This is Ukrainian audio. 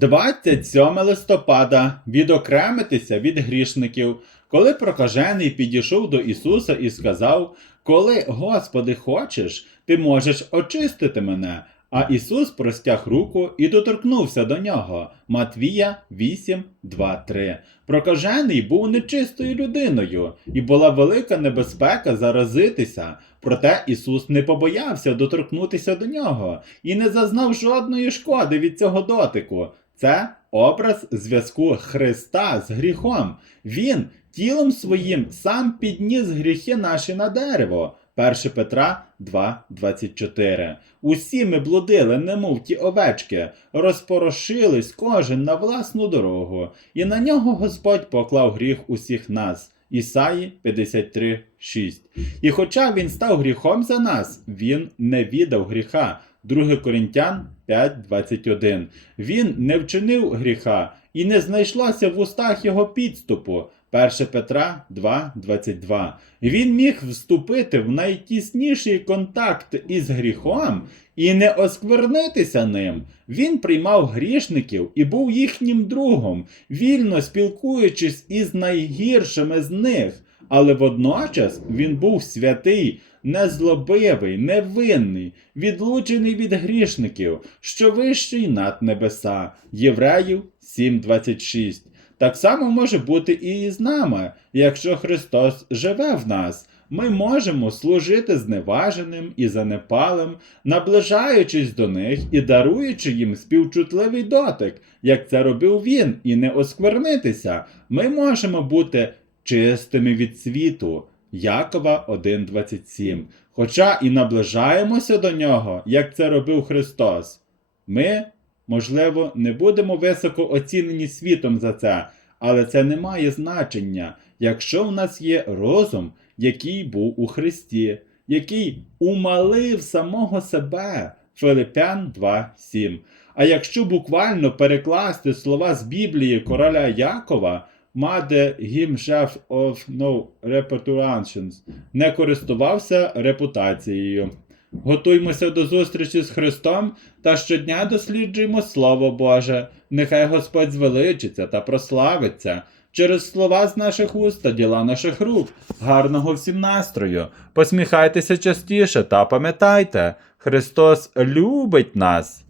27 листопада відокремитися від грішників, коли прокажений підійшов до Ісуса і сказав: Коли, Господи, хочеш, ти можеш очистити мене. А Ісус простяг руку і доторкнувся до нього. Матвія 8, 2, 3. Прокажений був нечистою людиною, і була велика небезпека заразитися. Проте Ісус не побоявся доторкнутися до нього і не зазнав жодної шкоди від цього дотику. Це образ зв'язку Христа з гріхом. Він тілом своїм сам підніс гріхи наші на дерево. 1 Петра 2,24. Усі ми блудили, немов ті овечки, розпорошились кожен на власну дорогу, і на нього Господь поклав гріх усіх нас. Ісаї 53,6. І хоча він став гріхом за нас, він не віддав гріха. 2 Корінтян 5.21. Він не вчинив гріха і не знайшлося в устах його підступу. 1 Петра 2.22. Він міг вступити в найтісніший контакт із гріхом і не осквернитися ним. Він приймав грішників і був їхнім другом, вільно спілкуючись із найгіршими з них. Але водночас він був святий, незлобивий, невинний, відлучений від грішників, що вищий над небеса. Євреїв 7.26. Так само може бути і з нами, якщо Христос живе в нас. Ми можемо служити зневаженим і занепалим, наближаючись до них і даруючи їм співчутливий дотик, як це робив він, і не осквернитися. Ми можемо бути чистими від світу. Якова 1.27. Хоча і наближаємося до нього, як це робив Христос. Ми, можливо, не будемо високо оцінені світом за це, але це не має значення, якщо в нас є розум, який був у Христі, який умалив самого себе. Филипян 2.7. А якщо буквально перекласти слова з Біблії короля Якова, Маде himself of no reputations, не користувався репутацією. Готуймося до зустрічі з Христом та щодня досліджуємо Слово Боже. Нехай Господь звеличиться та прославиться через слова з наших уст та діла наших рук. Гарного всім настрою! Посміхайтеся частіше та пам'ятайте, Христос любить нас.